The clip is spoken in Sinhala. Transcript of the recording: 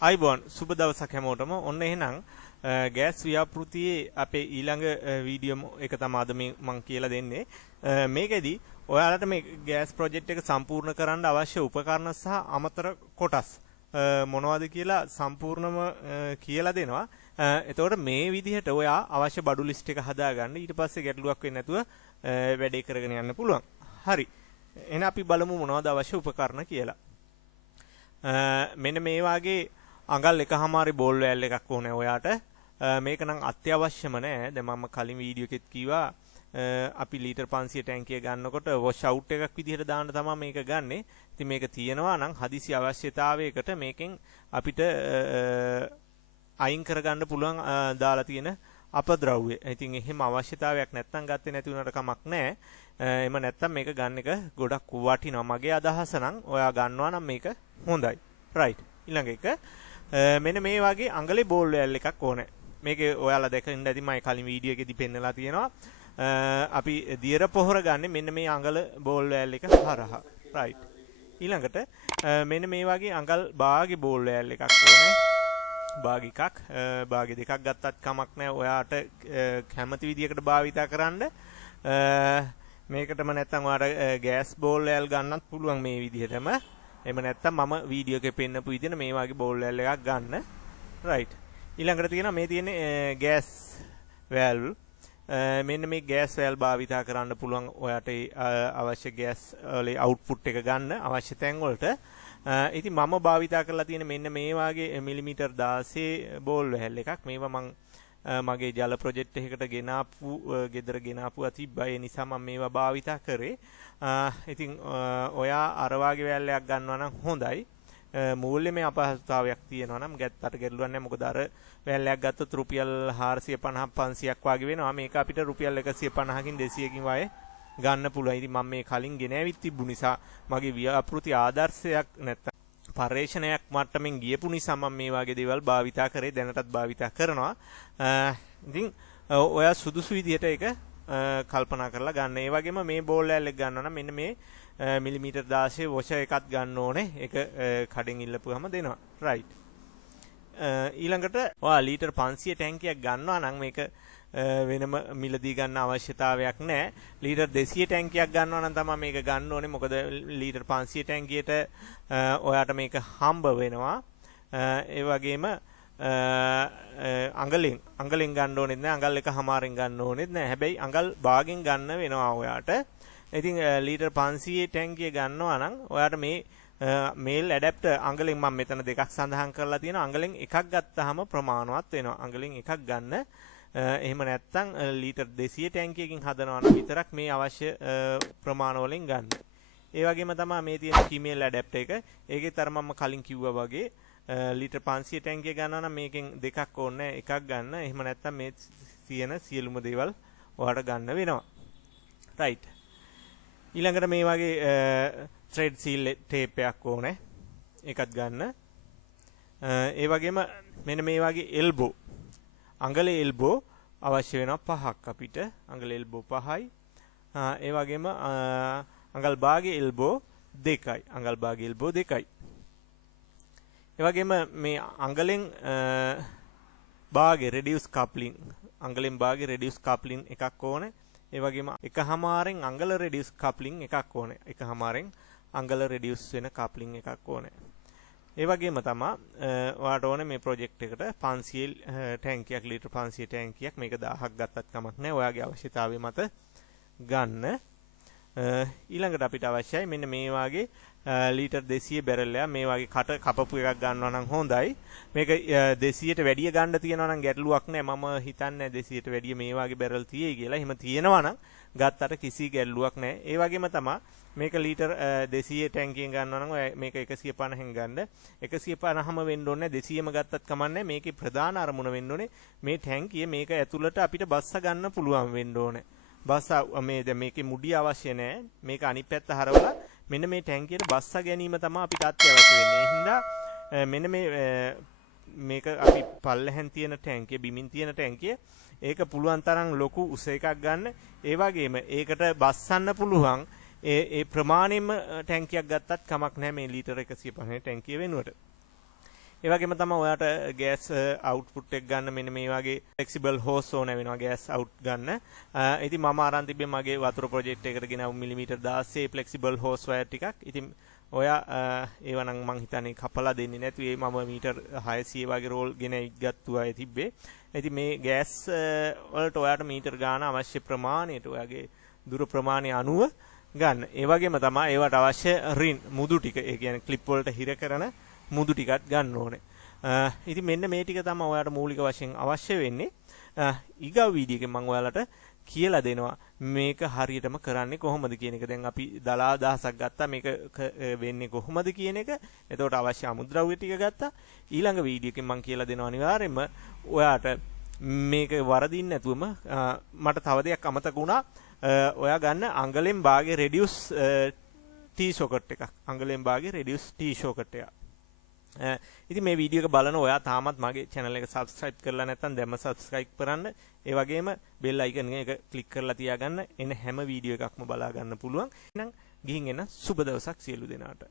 අයිබෝන් සුබ දවසක් හැමෝටම. ඔන්න එහෙනම් ගෑස් ව්‍යාපෘතියේ අපේ ඊළඟ වීඩියෝ එක තමයි අද මම කියලා දෙන්නේ. මේකෙදි ඔයාලට මේ ගෑස් ප්‍රොජෙක්ට් එක සම්පූර්ණ කරන්න අවශ්‍ය උපකරණ සහ අමතර කොටස් මොනවද කියලා සම්පූර්ණම කියලා දෙනවා. එතකොට මේ විදිහට ඔයා අවශ්‍ය බඩු ලිස්ට් එක හදාගන්න. ඊට පස්සේ ගැටලුවක් වෙන්නේ නැතුව වැඩේ කරගෙන යන්න පුළුවන්. හරි. එහෙනම් අපි බලමු මොනවද අවශ්‍ය උපකරණ කියලා. මෙන්න මේ වාගේ අඟල් එකමාරි බෝල් වෑල් එකක් ඕනේ ඔයාට. මේක නම් අත්‍යවශ්‍යම නෑ. දැන් මම කලින් වීඩියෝ එකෙත් කිව්වා අපි ලීටර් 500 ටැංකිය ගන්නකොට වොෂ් අවුට් එකක් විදිහට දාන්න තමයි මේක ගන්නෙ. ඉතින් මේක තියෙනවා නම් හදිසි අවශ්‍යතාවයකට මේකෙන් අපිට අයින් කරගන්න පුළුවන් දාලා තියෙන අපද්‍රව්‍ය. ඉතින් එහෙම අවශ්‍යතාවයක් නැත්නම් ගත්තේ නැති වුණාට කමක් නැහැ. එහෙම නැත්නම් මේක ගන්න එක ගොඩක් වටිනවා. මගේ අදහස නම් ඔයා ගන්නවා නම් මේක හොඳයි. රයිට්. ඊළඟ එක මෙන්න මේ වගේ අඟලේ බෝල් වෑල් එකක් ඕනේ. මේකේ ඔයාලා දැකින්න ඇති මම කලින් වීඩියෝ එකේදී පෙන්නලා තියෙනවා. අපි දියර පොහොර ගන්න මෙන්න මේ අඟල බෝල් වෑල් එක හරහා. රයිට්. ඊළඟට මෙන්න මේ වගේ අඟල් භාගේ බෝල් වෑල් එකක් ඕනේ. භාග එකක් භාග දෙකක් ගත්තත් කමක් නැහැ. ඔයාට කැමති විදියකට භාවිතා කරන්න. මේකටම නැත්තම් ඔයාට ගෑස් බෝල් වෑල් ගන්නත් පුළුවන් මේ විදිහටම. එහෙම නැත්තම් මම වීඩියෝ එකේ පෙන්නපු විදිහට මේ වගේ බෝල් වෑල් එකක් ගන්න. රයිට්. ඊළඟට තියෙනවා මේ තියෙන්නේ ගෑස් වෑල්ව්. මෙන්න මේ ගෑස් වෑල් භාවිතා කරන්න පුළුවන් ඔයාට අවශ්‍ය ගෑස් වල අවුට්පුට් එක ගන්න අවශ්‍ය තැන් වලට. ඉතින් මම භාවිතා කරලා තියෙන මෙන්න මේ වගේ මිලිමීටර් 16 බෝල් වෑල් එකක්. මේවා මම මගේ ජල ප්‍රොජෙක්ට් එකකට ගෙදර ගෙනාපුවා තිබ්බා. ඒ නිසා මම මේවා භාවිතා කරේ. ඉතින් ඔයා අර වගේ වෑල් එකක් ගන්නවා නම් හොඳයි. මූල්‍යමය අපහසුතාවයක් තියෙනවා නම් ගැත්තට ගැටලුවක් නැහැ. මොකද අර වෑල් එකක් ගත්තොත් රුපියල් 450 500ක් වගේ වෙනවා. මේක අපිට රුපියල් 150කින් 200කින් වගේ ගන්න පුළුවන්. ඉතින් මම මේ කලින් ගෙනාවිත් තිබ්බු නිසා මගේ ව්‍යාපෘති ආදර්ශයක් නැත්තම් පරිශ්‍රණයක් මට්ටමින් ගියපු නිසා මම මේ වගේ දේවල් භාවිතා කරේ. දැනටත් භාවිතා කරනවා. ඉතින් ඔයා සුදුසු විදිහට ඒක කල්පනා කරලා ගන්න. ඒ වගේම මේ බෝල් වෑල් එක ගන්නවා නම් මෙන්න මේ මිලිමීටර් 16 වොෂර් එකක් ගන්න ඕනේ. ඒක කඩෙන් ඉල්ලපුවාම දෙනවා. රයිට්. ඊළඟට ඔයා ලීටර් 500 ටැංකියක් ගන්නවා නම් මේක වෙනම මිලදී ගන්න අවශ්‍යතාවයක් නැහැ. ලීටර් 200 ටැංකියක් ගන්නවා නම් තමයි මේක ගන්න ඕනේ. මොකද ලීටර් 500 ටැංකියට ඔයාට මේක හම්බ වෙනවා. ඒ වගේම අඟලෙන් ගන්න ඕනෙත් නැහැ. අඟල් එකමාරෙන් ගන්න ඕනෙත් නැහැ. හැබැයි අඟල් භාගෙන් ගන්න වෙනවා ඔයාට. ඉතින් ලීටර් 500 ටැංකිය ගන්නවා නම් ඔයාට මේ මේල් ඇඩැප්ටර් අඟලෙන් මම මෙතන දෙකක් සඳහන් කරලා තියෙනවා. අඟලෙන් එකක් ගත්තාම ප්‍රමාණවත් වෙනවා. අඟලෙන් එකක් ගන්න. එහෙම නැත්නම් ලීටර් 200 ටැංකියකින් හදනවා නම් විතරක් මේ අවශ්‍ය ප්‍රමාණ වලින් ගන්න. ඒ වගේම තමයි මේ තියෙන ෆීමේල් ඇඩැප්ටර් එක. ඒකෙත් අර මම කලින් කිව්වා වගේ ලීටර් 500 ටැංකිය ගන්නවා නම් මේකෙන් දෙකක් ඕනේ. එකක් ගන්න. එහෙම නැත්නම් මේ තියෙන සියලුම දේවල් ඔයාලට ගන්න වෙනවා. රයිට්. ඊළඟට මේ වගේ ත්‍රෙඩ් සීල් ටේප් එකක් ඕනේ. ඒකත් ගන්න. ඒ වගේම මෙන්න මේ වගේ එල්බෝ අඟලේ එල්බෝ අවශ්‍ය වෙනවා 5ක් අපිට. අඟලේ එල්බෝ 5යි. ඒ වගේම අඟල් භාගයේ එල්බෝ 2යි. අඟල් භාගයේ එල්බෝ 2යි. ඒ වගේම මේ අඟලෙන් භාගයේ රෙඩියුස් කප්ලින් අඟලෙන් භාගයේ රෙඩියුස් කප්ලින් එකක් ඕනේ. ඒ වගේම එකමාරෙන් අඟල රෙඩියුස් කප්ලින් එකක් ඕනේ. එකමාරෙන් අඟල රෙඩියුස් වෙන කප්ලින් එකක් ඕනේ. ඒ වගේම තමයි ඔයාට ඕනේ මේ ප්‍රොජෙක්ට් එකට 500 ටැංකියක් ලීටර් 500 ටැංකියක් මේක 1000ක් ගත්තත් කමක් නැහැ. ඔයාගේ අවශ්‍යතාවය මත ගන්න. ඊළඟට අපිට අවශ්‍යයි මෙන්න මේ වගේ ලීටර් 200 බැරල් එක මේ වගේ කට කපපු එකක් ගන්නවා නම් හොඳයි. මේක 200ට වැඩිය ගන්න තියනවා නම් ගැටලුවක් නැහැ. මම හිතන්නේ 200ට වැඩිය මේ වගේ බැරල් තියෙයි කියලා. එහෙම තියෙනවා නම් ගත්තට කිසි ගැටලුවක් නැහැ. ඒ වගේම තමයි මේක ලීටර් 200 ටැංකියෙන් ගන්නවා නම් මේක 150න් ගන්න. 150ම වෙන්න ඕනේ 200ම ගත්තත් කමන්නේ. මේකේ ප්‍රධාන අරමුණ වෙන්න ඕනේ මේ ටැංකිය මේක ඇතුළට අපිට බස්ස ගන්න පුළුවන් වෙන්න ඕනේ. බස්ස මේ දැන් මේකේ මුඩිය අවශ්‍ය නැහැ. මේක අනිත් පැත්ත හරවලා මෙන්න මේ ටැංකියට බස්ස ගැනීම තමයි අපිට අත්‍යවශ්‍ය වෙන්නේ. ඒ හින්දා මෙන්න මේක අපි පල්ලෙහෙන් තියෙන ටැංකිය බිමින් තියෙන ටැංකිය ඒක පුළුවන් තරම් ලොකු උස එකක් ගන්න. ඒ වගේම ඒකට බස්සන්න පුළුවන් ඒ ප්‍රමාණයෙන්ම ටැංකියක් ගත්තත් කමක් නැහැ මේ ලීටර් 150 ටැංකිය වෙනුවට. ඒ වගේම තමයි ඔයාට ගෑස් අවුට්පුට් එක ගන්න මෙන්න මේ වගේ ෆ්ලෙක්සිබල් හෝස් ඕන වෙනවා ගෑස් අවුට් ගන්න. ඉතින් මම අරන් තිබ්බේ මගේ වතුර ප්‍රොජෙක්ට් එකකට ගෙනව මිලිමීටර් 16 ෆ්ලෙක්සිබල් හෝස් වයර් ටිකක්. ඉතින් ඔයා ඒව නම් මං හිතන්නේ කපලා දෙන්නේ නැතු ඒ මම මීටර් 600 වගේ රෝල් ගෙන ගත්තු අය තිබ්බේ. ඉතින් මේ ගෑස් වලට ඔයාට මීටර් ගාන අවශ්‍ය ප්‍රමාණයට ඔයාගේ දුර ප්‍රමාණය අනුව ගන්න. ඒ වගේම තමයි ඒවට අවශ්‍ය රින් මුදු ටික ඒ කියන්නේ ක්ලිප් වලට හිර කරන මුදු ටිකක් ගන්න ඕනේ. ඉතින් මෙන්න මේ ටික තමයි ඔයාට මූලික වශයෙන් අවශ්‍ය වෙන්නේ. ඊගා වීඩියෝ එකෙන් මම ඔයාලට කියලා දෙනවා මේක හරියටම කරන්නේ කොහොමද කියන එක. දැන් අපි දලා දහසක් ගත්තා මේක වෙන්නේ කොහොමද කියන එක. එතකොට අවශ්‍ය අමුද්‍රව්‍ය ටික ගත්තා. ඊළඟ වීඩියෝ එකෙන් මම කියලා දෙනවා අනිවාර්යයෙන්ම ඔයාට මේක වරදින්න නැතුවම මට තව දෙයක් අමතක වුණා. ඔයා ගන්න අඟලෙන් භාගයේ රෙඩියුස් T socket එකක්. අඟලෙන් භාගයේ රෙඩියුස් T socket එකක්. ඉතින් මේ වීඩියෝ එක බලන ඔයා තාමත් මගේ channel එක subscribe කරලා නැත්නම් දැම්ම subscribe කරන්න. ඒ වගේම bell icon එක click කරලා තියාගන්න. එන හැම වීඩියෝ එකක්ම බලා ගන්න පුළුවන්. එහෙනම් ගිහින් එන්න සුබ දවසක් සියලු දෙනාට.